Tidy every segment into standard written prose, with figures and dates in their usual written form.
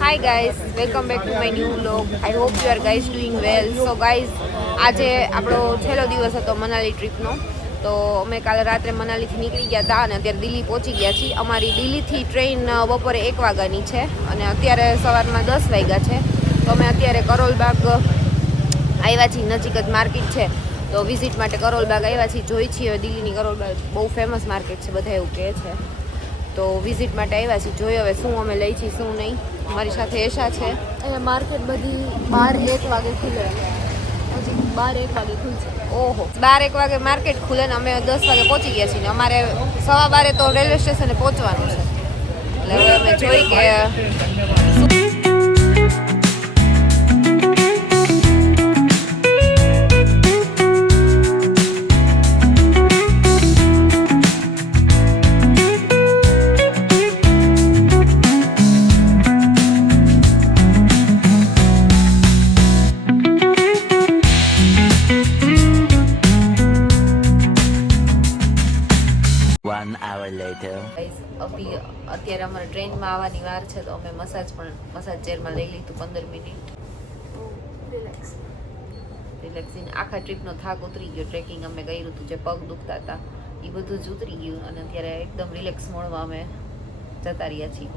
Hi guys, welcome back to my new vlog. I hope you are guys doing well. So guys, આજે આપણો છેલ્લો દિવસ હતો મનાલી ટ્રીપનો. તો અમે કાલે રાત્રે મનાલીથી નીકળી ગયા હતા અને અત્યારે દિલ્હી પહોંચી ગયા છીએ. અમારી દિલ્હીથી ટ્રેન બપોરે 1 વાગ્યાની છે અને અત્યારે સવારમાં 10 વાગ્યા છે. તો અમે અત્યારે કરોલબાગ આવ્યા છીએ, નજીક જ માર્કેટ છે. તો વિઝિટ માટે કરોલબાગ આવ્યા છીએ. જોઈ છીએ દિલ્હીની કરોલબાગ બહુ ફેમસ માર્કેટ છે, બધા એવું કહે છે. તો વિઝિટ માટે આવ્યા છીએ. જોઈએ હવે શું અમે લઈ છીએ શું નહીં. મારી સાથે એશા છે. અને માર્કેટ બધી 12-1 વાગે ખુલે, હજી 12-1 વાગે ખુલશે. ઓહો, 12-1 વાગે માર્કેટ ખુલે ને અમે 10 વાગે પહોંચી ગયા છીએ ને અમારે 12:15 તો રેલવે સ્ટેશને પહોંચવાનું છે. એટલે હવે અમે જોઈ કે અત્યારે અમારે ટ્રેનમાં આવવાની વાર છે. તો અમે મસાજ ચેરમાં લઈ લીધું 15 મિનિટ. રિલેક્સિંગ આખા ટ્રીપનો થાક ઉતરી ગયો. ટ્રેકિંગ અમે કર્યું હતું, જે પગ દુખતા હતા એ બધું જ ઉતરી ગયું અને અત્યારે એકદમ રિલેક્સ મોડમાં અમે જતા રહ્યા છીએ.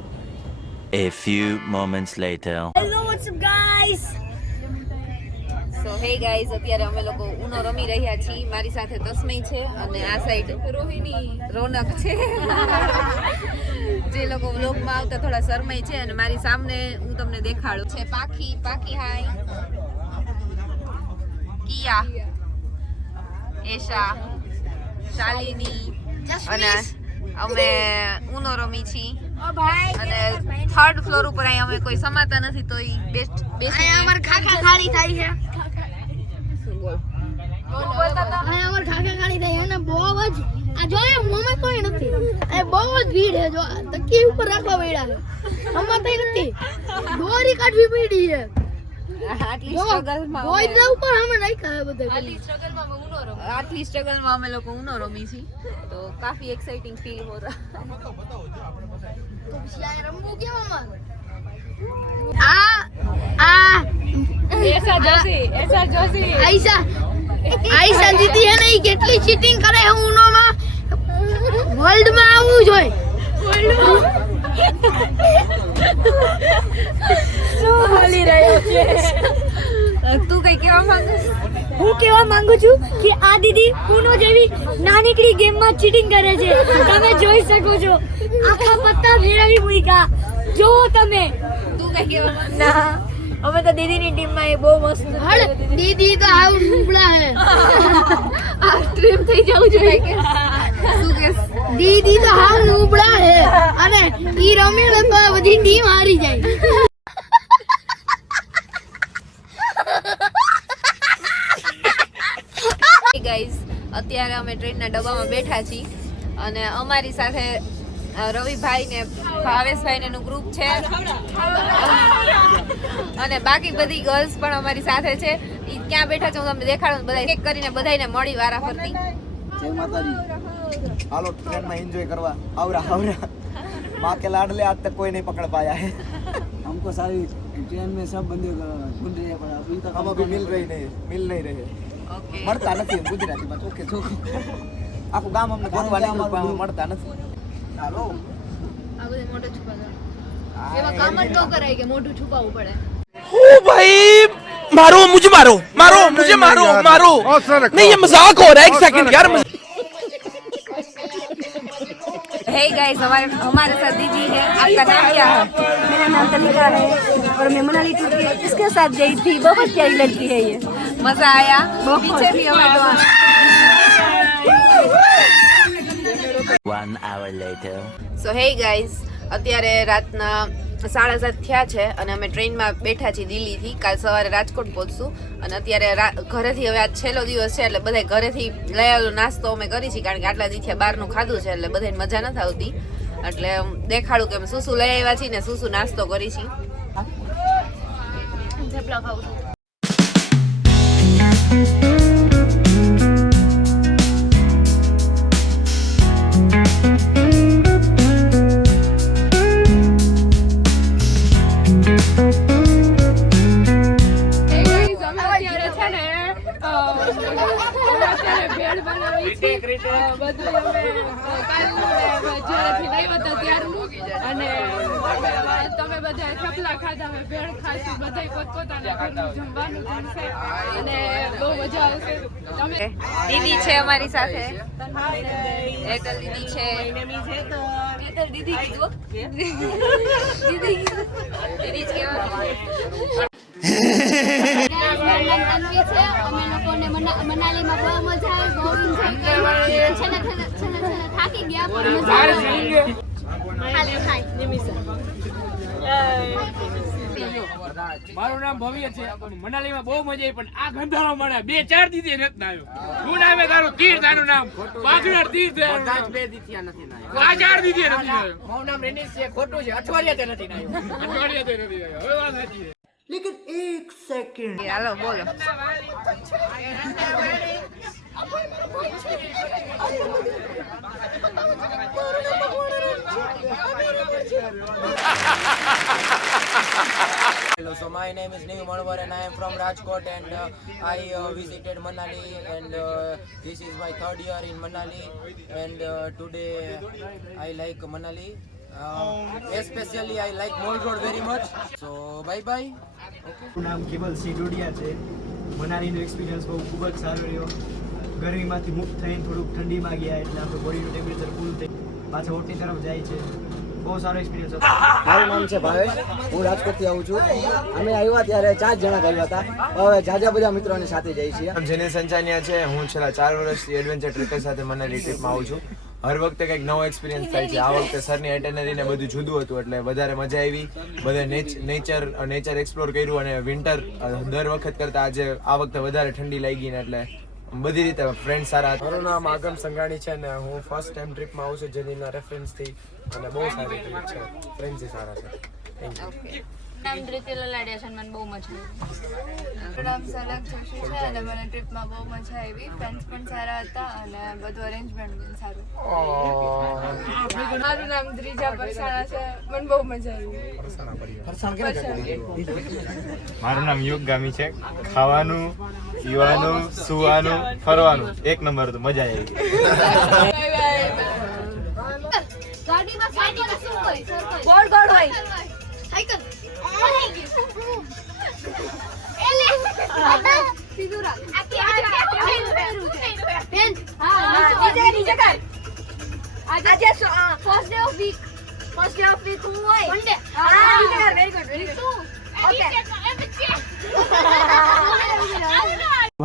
A few moments later. Hello, what's up guys? So hey guys, અત્યારે અમે લોકો ઉનો રમી રહ્યા છીએ. મારી સાથે તસ્મય છે અને આ સાઈડ રોહિણી રોનક છે. જે લોકો વ્લોગમાં આવતા થોડા શરમાય છે. અને મારી સામે હું તમને દેખાડું છે પાખી હાય, કિયા, એશા, શાલિની અને અમે ઉનો રમી છીએ. અને 3rd ફ્લોર ઉપર અહીં અમે કોઈ સમાતા નથી તો ઈ બેસ્ટ અમાર ખાખા ખાલી થાય છે. અમાર ખાખા ખાલી થાય અને બહુ જ આ જોયે મોમાં કોઈ નથી. આ બહુ જ ભીડ છે. જો તકી ઉપર રાખવા પડ્યા છે. અમાર નથી દોરી કાઢવી પડી છે. આટલી સ્ટ્રગલમાં બોયલા ઉપર અમે રાખ્યા બધા. આટલી સ્ટ્રગલમાં અમે લોકો ઉનો રમી છીએ. તો કાફી એક્સાઇટિંગ ફીલ હો રહા. રમવું કેમ અમાર આયશા દીદી હે ને ઈ કેટલી ચીટિંગ કરે હે ઉનોમાં. વર્લ્ડ માં આવવું જોઈએ. શું હાલી રહ્યો છે? તું કઈ કહેવા માંગે? હું કહેવા માંગુ છું કે આ દીદી ઉનો જેવી નાનીકડી ગેમમાં ચીટિંગ કરે છે. તમે જોઈ શકો છો. આખા પત્તા ફેરવી મૂક્યા. જોવો તમે. તું કઈ કહેવા માંગે? ના, અમે તો દીદીની ટીમમાં એ બહુ મસ્ત. દીદી તો આવ ઉપડા હે. આ ટ્રીમ થઈ જવું જોઈએ કે શું કે? દીદી તો હાવ ઉપડા હે અને ઈ રમે તો બધી ટીમ હારી જાય. ગાઈઝ, અત્યારે અમે ટ્રેનના ડબ્બામાં બેઠા છીએ અને અમારી સાથે રવિભાઈ ને ભાવેશભાઈ ને નું ગ્રુપ છે અને બાકી બધી ગર્લ્સ પણ અમારી સાથે છે. ઈ ક્યાં બેઠા છે હું તમને દેખાડું. બધા એક કરીને બધાને મળી વારા ફરતી. जय माता दी। हालो ट्रेन में एंजॉय करवा आवरा माँ के लाडले आज तक कोई नहीं पकड़ पाया है। हमको सारी ट्रेन में सब बंदे ढूंढ रहे पर अभी तक हम अभी मिल नहीं रहे ઓકે, મળતા નથી ગુજરાતીમાં ચોખ્ખે ચોખ્ખું આખું ગામ અમને ગોતવા નીકળ્યું પણ મળતા નથી. હાલો આ બધે મોટો છુપાતા એવા કામ જ ન કરાય કે મોઢું છુપાવવું પડે. ओ भाई मारो मुझे मारो नहीं ये मजाक हो रहा है एक सेकंड यार. हे गाइस, हमारे साथ दीदी है. आपका नाम क्या है? मेरा नाम तनिका है और मैं मनाली टूर के इसके साथ गई थी. बहुत प्यारी लड़की है ये. मजा आया? पीछे भी हमें तो 1 hour later. સો હે ગાઈઝ, અત્યારે રાતના 7:30 થયા છે અને અમે ટ્રેનમાં બેઠા છીએ દિલ્હીથી. કાલ સવારે રાજકોટ પહોંચશું અને અત્યારે ઘરેથી હવે આજ છેલ્લો દિવસ છે એટલે બધા ઘરેથી લઈ આવેલો નાસ્તો અમે કરી છીએ. કારણ કે આટલા દિવસથી બહારનું ખાધું છે એટલે બધાને મજા નથી આવતી. એટલે દેખાડું કે અમે શું લઈ આવ્યા છીએ ને શું નાસ્તો કરી છીએ. થેપલા ખાવું. બધું અમે કાલનું ને જ્યારથી લાવ્યા હતા ત્યારનું અને તમે બધા થેપલા ખાધા અમે ભેળ ખાશું બધા પોતપોતાના ઘરનું જમવાનું જમશે અને બહુ મજા આવશે તમે દીદી છે અમારી સાથે હેતલ દીદી છે હેતલ દીદી કીધું દીદી જ કહેવાનું અમે લોકોને મનાલીમાં બહુ મજા આવી બહુ એન્જોય કર્યું છેલ્લે થાકી ગયા પણ મજા મારું નામ ભવ્ય છે મનાલીમાં બહુ મજા આવી પણ આ ગંધારો મને 2-4 દીધી નથી આવ્યો શું નામે તારું તીર્થ આનું નામ બાગનાર તીર્થ 2 દીધી નથી આવ્યો 4 દીધી નથી આવ્યો મારું નામ રેનિસ છે ખોટું છે અઠવાડિયા નથી આવ્યો અઠવાડિયા નથી આવ્યો હવે વાત સાચી લેકિન 1 સેકન્ડ હાલો બોલો Hello, so my name is Neil Manwar and I am from Rajkot and I visited Manali and this is my 3rd year in Manali and today I like Manali. Especially I like Mall Road very much. So bye bye. નામ કેવલ C Dodiya છે મનાલીનો experience બહુ ખૂબ જ સારો રહ્યો ગરમીમાંથી મુક્ત થઈને થોડુંક ઠંડીમાં ગયા એટલે આપણું બોડીનું ટેમ્પરેચર કૂલ થઈ પાછા ઓટની તરફ જાય છે બહુ સારો એક્સપિરિયન્સ હતો મારું નામ છે ભાવેશ હું રાજકોટથી આવું છું અમે આવ્યા ત્યારે 4 જણા ગયા હતા હવે જાજા બધા મિત્રોની સાથે જઈએ છીએ જેને સંચાનિયા છે હું છેલ્લા 4 વર્ષથી એડવેન્ચર ટ્રેકર સાથે મનાલી ટ્રીપમાં આવું છું હર વખતે કંઈક નવો એક્સપિરિયન્સ થાય છે આ વખતે સરની એટેનરી ને બધું જુદું હતું એટલે વધારે મજા આવી બધે નેચર એક્સપ્લોર કર્યું અને વિન્ટર દર વખત કરતાં આજે આ વખતે વધારે ઠંડી લાગી ને એટલે બધી રીતે ફ્રેન્ડ સારા હતા મારું નામ આગમ સંઘાણી છે ને હું ફર્સ્ટ ટાઈમ ટ્રીપમાં આવું છું જેનીના રેફરન્સથી અને બહુ સારી ટ્રીપ છે ફ્રેન્ડ્સ સારા છે થેન્ક યુ નામ ધૃતિ લલાડિયા છે મને બહુ મજા આવી નામ સલગ જોશી છે અને મને ટ્રીપમાં બહુ મજા આવી ફ્રેન્ડ્સ પણ સારા હતા અને બધું અરેન્જમેન્ટ પણ સારું મારું નામ દ્રિજા પરસાણા છે મને બહુ મજા આવી મારું નામ યુગ ગામી છે ખાવાનું પીવાનું સુવાનું ફરવાનું એક નંબર હતું મજા આવી ગાડીમાં સાયકલ શું હોય સર્કલ ગોળ ગોળ હોય સાયકલ એલે સીધું રાખ પેન હા નીચે કર આજે ફર્સ્ટ ડે ઓફ વીક હું હોય મંડે હા નીચે કર વેરી ગુડ ઓકે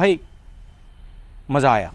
भाई मजा आया